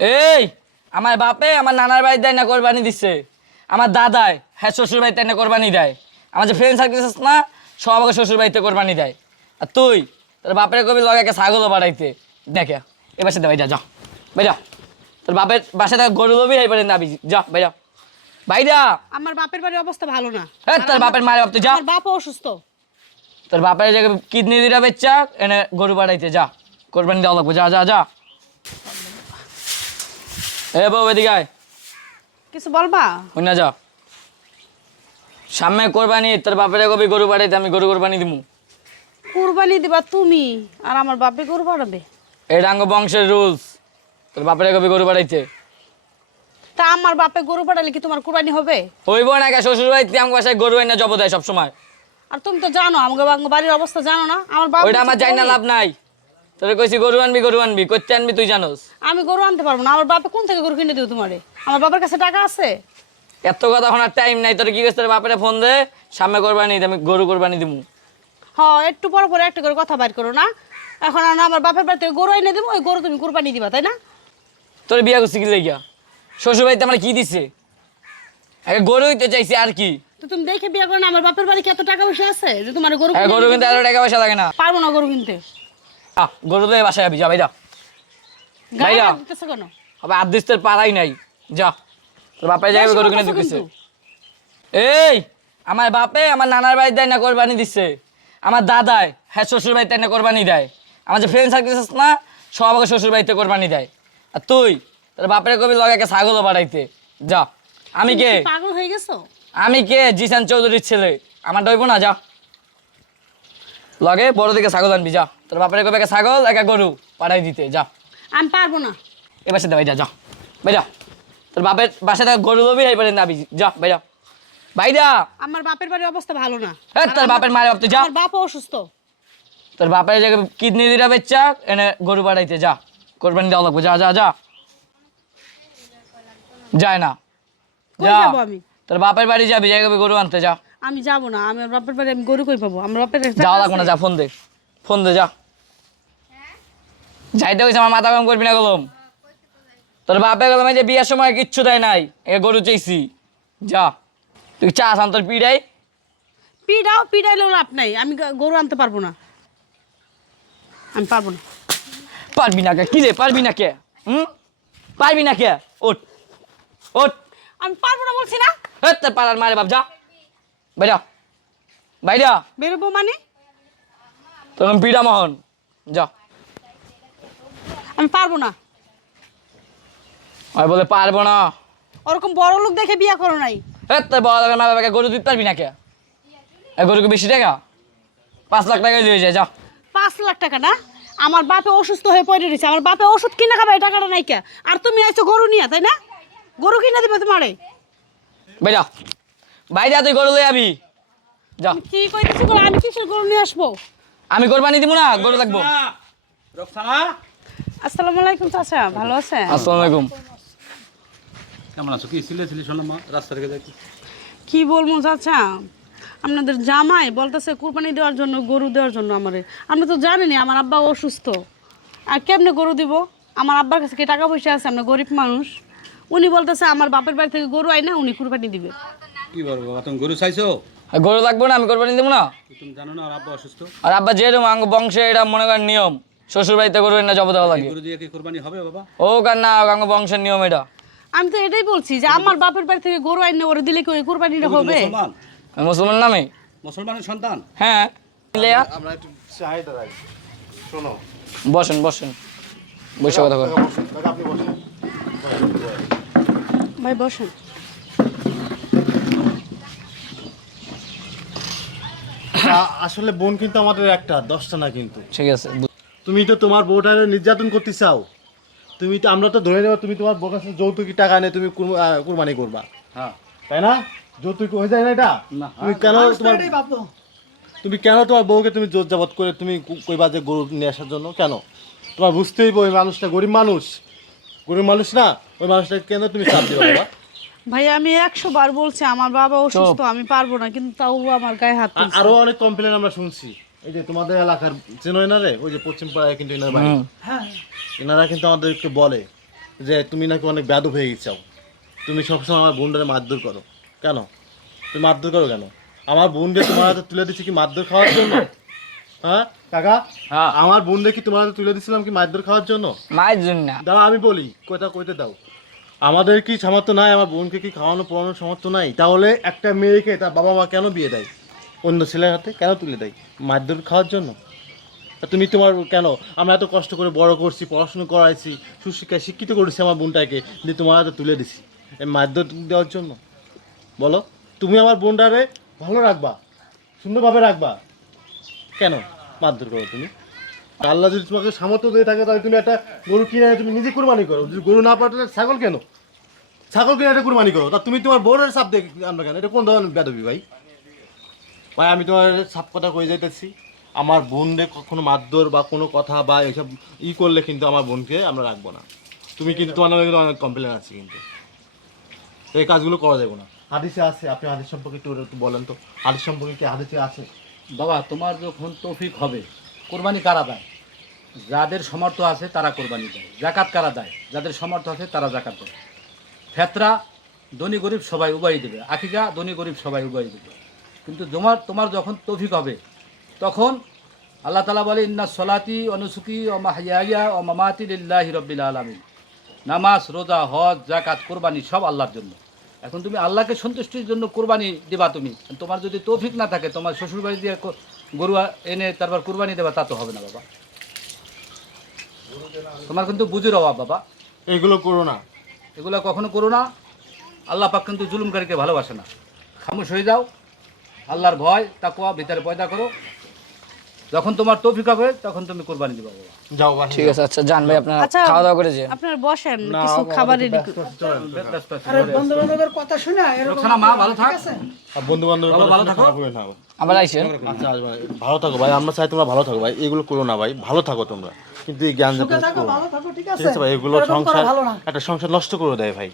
এই আমার বাপে আমার নানার বাড়িতে দেয় না কোরবানি দিচ্ছে আমার দাদায় হ্যাঁ শ্বশুর বাড়িতে না কোরবানি দেয়। আমার যে ফ্রেন্ড সার্কেল আছে না সব আমাকে শ্বশুর বাড়িতে কোরবানি দেয়। আর তুই তোর বাপের কবি লগে একটা ছাগলও বাড়াইতে। দেখে এবার সাথে ভাই যা যা। ভাই যা। তোর বাপের বাসায় থাকা গরু লবি এই পারে নাবি যা ভাই যা। ভাই যা। আমার বাপের বাড়ির অবস্থা ভালো না। হ্যাঁ তোর বাপের মারে বাপ তুই যা। আমার বাপ অসুস্থ। তোর বাপের জায়গায় কিডনি দিটা বেচা এনে গরু বাড়াইতে যা। কোরবানি দেওয়া লাগবে যা যা যা। এ বউ এদিকে আয়। কিছু বলবা? হই না যা। সামনে কোরবানি তোর বাপের কবি গরু বাড়াইতে আমি গরু কোরবানি দিমু। কুরবানি দিবা তুমি আর আমার বাপে গরু বাড়াবে বংশের রুলস তোর বাপের কবি গরু বাড়াইতে তা আমার বাপে গরু বাড়ালে কি তোমার কুরবানি হবে? হইব না কে শ্বশুর বাড়িতে আমার বাসায় গরু এনে জব দেয় সবসময়। আর তুমি তো জানো আমাকে বাড়ির অবস্থা জানো না আমার বাপ ওইটা আমার যাই না লাভ নাই। তোর কইছি গরু আনবি গরু আনবি করতে আনবি তুই জানোস। আমি গরু আনতে পারব না আমার বাপে কোন থেকে গরু কিনে দেবো তোমারে? আমার বাবার কাছে টাকা আছে? এত কথা এখন আর টাইম নাই তোর কি করছিস তোর বাপের ফোন দে সামনে কোরবানি আমি গরু কোরবানি দিমু। হ একটু পর পর একটা করে কথা বাইর করো না। এখন আর আমার বাপের বাড়িতে গরু এনে দেবো ওই গরু তুমি কুরবানি দিবা তাই না? তোর বিয়া করছি কি লেগিয়া? শ্বশুর বাড়িতে আমার কি দিছে? একে গরুই তো চাইছি আর কি? তো তুমি দেখে বিয়ে করো না আমার বাপের বাড়ি কি এত টাকা পয়সা আছে? যে তোমার গরু হ্যাঁ গরু? কিনতে এত টাকা পয়সা লাগে না। পারব না গরু কিনতে। গরু তো বাসায় যাবি যা ভাই যা গায়ে ভাইয়া। হাত দিতেছো কেন? আবার আদিস পাড়াই নাই। যা তোর বেশি গরু কিনে দিতেছে। এই আমার বাপে আমার নানার বাড়িতে দেয় না কোরবানি দিচ্ছে আমার দাদায় হ্যাঁ শ্বশুর বাড়িতে না কোরবানি দেয়। আমার যে ফ্রেন্ড সার্কেল আছে না সব আমাকে শ্বশুর বাড়িতে কোরবানি দেয়। আর তুই তোর বাপের কবি লগে একটা ছাগলও বাড়াইতে। যা আমি কে পাগল হয়ে গেছো? আমি কে? জিসান চৌধুরীর ছেলে। আমার ডইব না যা। লগে বড় দিকে ছাগল আনবি যা। তোর বাপের কবে ছাগল? একা গরু পাঠাই দিতে যা। আমি পারব না। এবার সাথে ভাই যা যা। ভাই যা। তোর বাপের বাসায় থাকা গরু লবি এই পারে নাবি যা ভাই যা। ভাই যা। আমার বাপের বাড়ির অবস্থা ভালো না। হ্যাঁ তোর বাপের বাপ তুই যা। আমার বাপ অসুস্থ। তোর বাপের জায়গায় কিডনি বেচা এনে গরু বাড়াইতে যা। কোরবানি দেওয়া লাগবে যা যা যা। যায় না। যা। যাব আমি? তোর বাপের বাড়ি যাবি গরু আনতে যা। আমি যাব না আমার বাপের বাড়ি আমি গরু কই পাবো? আমার বাপের যাওয়া লাগবে না যা ফোন দে। ফোন দে যা। যাইতে হয়েছে আমার মাথা গরম করবি না গলম। তোর বাপে গেলাম যে বিয়ের সময় কিচ্ছু দেয় নাই এ গরু চাইছি। যা তুই চা আসান তোর পিড়াই। পিড়াও পিড়াইলেও লাভ নাই আমি গরু আনতে পারব না। আমি পারব না। পারবি না কে? কি রে পারবি না কে? হুম? পারবি না কে? ওঠ ওঠ। আমি পারব না বলছি না? হেৎ তোর পাড়ার মারে বাপ যা। বাইরা বাইরা বেরোবো মানে? তোর পিড়া মোহন যা। আমি পারব না। আর বলে পারব না। ওরকম বড় লোক দেখে বিয়ে করো নাই। তোর বড় মা বাবাকে গরু দিতে পারবি না কে এ গরুকে বেশি টাকা? পাঁচ লাখ টাকা দিয়ে যায় যা। পাঁচ লাখ টাকা না? আমার বাপে অসুস্থ হয়ে পড়ে রয়েছে। আমার বাপে ওষুধ কিনে খাবে এই টাকাটা নাই কে? আর তুমি আইছো গরু নিয়ে তাই না? গরু কিনে দিবে তোমারে। বাইরা বাইরা তুই গরু লই আবি। যা। কি কইতেছি গো, আমি কিসের গরু নিয়ে আসব? আমি কোরবানি দিব না গরু লাগবো। রোকসানা। আসসালামু আলাইকুম চাচা ভালো আছেন? আসসালামু আলাইকুম। কেমন আছো? কি সিলে ছিলি শোনো মা রাস্তা থেকে যাই কি বলব চাচা? আপনাদের জামাই বলতেছে কুরবানি দেওয়ার জন্য গরু দেওয়ার জন্য আমারে। আপনি তো জানেনই আমার আব্বা অসুস্থ। আর কেমনে গরু দিব? আমার আব্বার কাছে কি টাকা পয়সা আছে? আমরা গরিব মানুষ। উনি বলতেছে আমার বাপের বাড়ি থেকে গরু আই না উনি কুরবানি দিবে। কি বলব বাবা তুমি গরু চাইছো? গরু লাগবো না আমি কোরবানি দিব না। তুমি জানো না আর আব্বা অসুস্থ। আর আব্বা যেরকম বংশে এটা মনে করেন নিয়ম। শ্বশুর বাড়িতে গরু না জব দেওয়া লাগে। গরু দিয়ে কি কোরবানি হবে বাবা? ও কার না বংশের নিয়ম এটা। আমি তো এটাই বলছি যে আমার বাপের বাড়ি থেকে গরু আইনে ওরে দিলে কি কুরবানিটা হবে? মুসলমান? মুসলমান নামে? মুসলমানের সন্তান? হ্যাঁ। লিয়া? আমরা একটু চাহিদা রাখি। শোনো। বসেন বসেন। বসে কথা আপনি বসেন। ভাই বসেন। আসলে বোন কিন্তু আমাদের একটা দশটা না কিন্তু। ঠিক আছে তুমি তো তোমার বউটার নির্যাতন করতে চাও। তুমি তো আমরা তো ধরে নেব তুমি তোমার বউর কাছে যৌতুকি টাকা নিয়ে তুমি আহ, কুরবানি করবা। হ্যাঁ। তাই না? যৌতুক হয়ে যায় না এটা? না। তুমি কেন তোমার তুমি কেন তোমার বউকে তুমি জোর জবত করে তুমি কু- কইবা যে গরু নিয়ে আসার জন্য? কেন? তোমার বুঝতেই হবে ওই মানুষটা গরিব মানুষ। গরিব মানুষ না ওই মানুষটাকে কেন তুমি চাপ দিবা বাবা? ভাই আমি একশো বার বলছি আমার বাবা অসুস্থ আমি পারব না কিন্তু তাও আমার গায়ে হাত আ- তুলছে। আরও অনেক কমপ্লেন আমরা শুনছি। এই যে তোমাদের এলাকার চেনো না ওই যে পশ্চিম পাড়ায় কিন্তু এনার বাড়ি। হুম। এনারা কিন্তু আমাদেরকে বলে যে তুমি নাকি অনেক ব্যাধ হয়ে গেছাও তুমি সবসময় আমার বোনটারে মারধর করো। কেন? তুমি মারধর করো কেন? আমার বোনকে তোমার হাতে তুলে দিচ্ছি কি মারধর খাওয়ার জন্য? হ্যাঁ? কাকা হ্যাঁ। আমার বোনকে কি তোমার হাতে তুলে দিছিলাম কি মারধর খাওয়ার জন্য? মায়ের জন্য। দাঁড়া আমি বলি কথা কইতে দাও। আমাদের কি সামর্থ্য নাই? আমার বোনকে কি খাওয়ানো পড়ানোর সামর্থ্য নাই? তাহলে একটা মেয়েকে তার বাবা মা কেন বিয়ে দেয়? অন্য ছেলের হাতে কেন তুলে দেয়? মারধর খাওয়ার জন্য? তুমি তোমার কেন? আমরা এত কষ্ট করে বড় করছি, পড়াশুনো করাইছি, সুশিক্ষায় শিক্ষিত করেছি আমার বোনটাকে, যে তোমার হাতে তুলে দিছি। মারধর দেওয়ার জন্য। বলো, তুমি আমার বোনটারে ভালো রাখবা, সুন্দরভাবে রাখবা। কেন মারধর করো তুমি? আল্লাহ যদি তোমাকে সামর্থ্য দিয়ে থাকে, তাহলে তুমি একটা গরু কিনে তুমি নিজে কুরবানি করো। যদি গরু না পাঠালে ছাগল কেন? ছাগল কিনে একটা কুরবানি করো। তা তুমি তোমার বোনের সাপ দেখে আনবে কেন? এটা কোন ধরনের বেদবি ভাই? ভাই, আমি তোমার সাপ কথা কয়ে যাইতেছি। আমার বোনদের কখনো মারধর বা কোনো কথা বা এসব ই করলে কিন্তু আমার বোনকে আমরা রাখব না। তুমি কিন্তু তোমার নামে কিন্তু অনেক কমপ্লেন আছে কিন্তু। এই কাজগুলো করা যাবে না। হাদিসে আছে, আপনি হাদিস সম্পর্কে একটু একটু বলেন তো। হাদিস সম্পর্কে কি হাদিসে আছে? বাবা, তোমার যখন তৌফিক হবে, কোরবানি কারা দেয়? যাদের সমর্থ আছে তারা কোরবানি দেয়। জাকাত কারা দেয়? যাদের সমর্থ আছে তারা জাকাত দেয়। ফেতরা, ধনী গরিব সবাই উবাই দেবে। আকিকা, ধনী গরিব সবাই উবাই দেবে। কিন্তু তোমার তোমার যখন তৌফিক হবে তখন আল্লাহ তালা বলে ইন্না সলাতি অনুসুকি ও মাহিয়া ও মামাতি লিল্লাহি রব্বিল আলমিন। নামাজ রোজা হজ জাকাত কোরবানি সব আল্লাহর জন্য। এখন তুমি আল্লাহকে সন্তুষ্টির জন্য কোরবানি দিবা তুমি। তোমার যদি তৌফিক না থাকে তোমার শ্বশুরবাড়ি দিয়ে গরু এনে তারপর কোরবানি দেবা তা তো হবে না বাবা। তোমার কিন্তু বুঝির অভাব বাবা। এইগুলো করো না। এগুলো কখনো করো না। আল্লাহ পাক কিন্তু জুলুমকারীকে ভালোবাসে না। খামোশ হয়ে যাও। আল্লাহর ভয় তাকুয়া ভিতরে পয়দা করো। যখন তোমার তৌফিক হবে তখন তুমি কোরবানি দিবা বাবা। যাও বাহিরে ঠিক আছে আচ্ছা জান ভাই আপনার আচ্ছা খাওয়া দাওয়া করে যে আপনারা বসেন কিছু খাবার রেডি বন্ধু বান্ধবের কথা শুনে এরকম রোকসানা মা ভালো থাক। আর বন্ধু বান্ধব বাবা, ভালো থাকো। আবার আইসেন? আচ্ছা আসবে না। ভালো থাকো ভাই আমরা চাই তোমরা ভালো থাকো ভাই এগুলো করো না ভাই ভালো থাকো তোমরা। কিন্তু এই জ্ঞান যাতে থাকো করো। ভালো থাকো ঠিক আছে ভাই এগুলো সংসার একটা সংসার নষ্ট করে দেয় ভাই।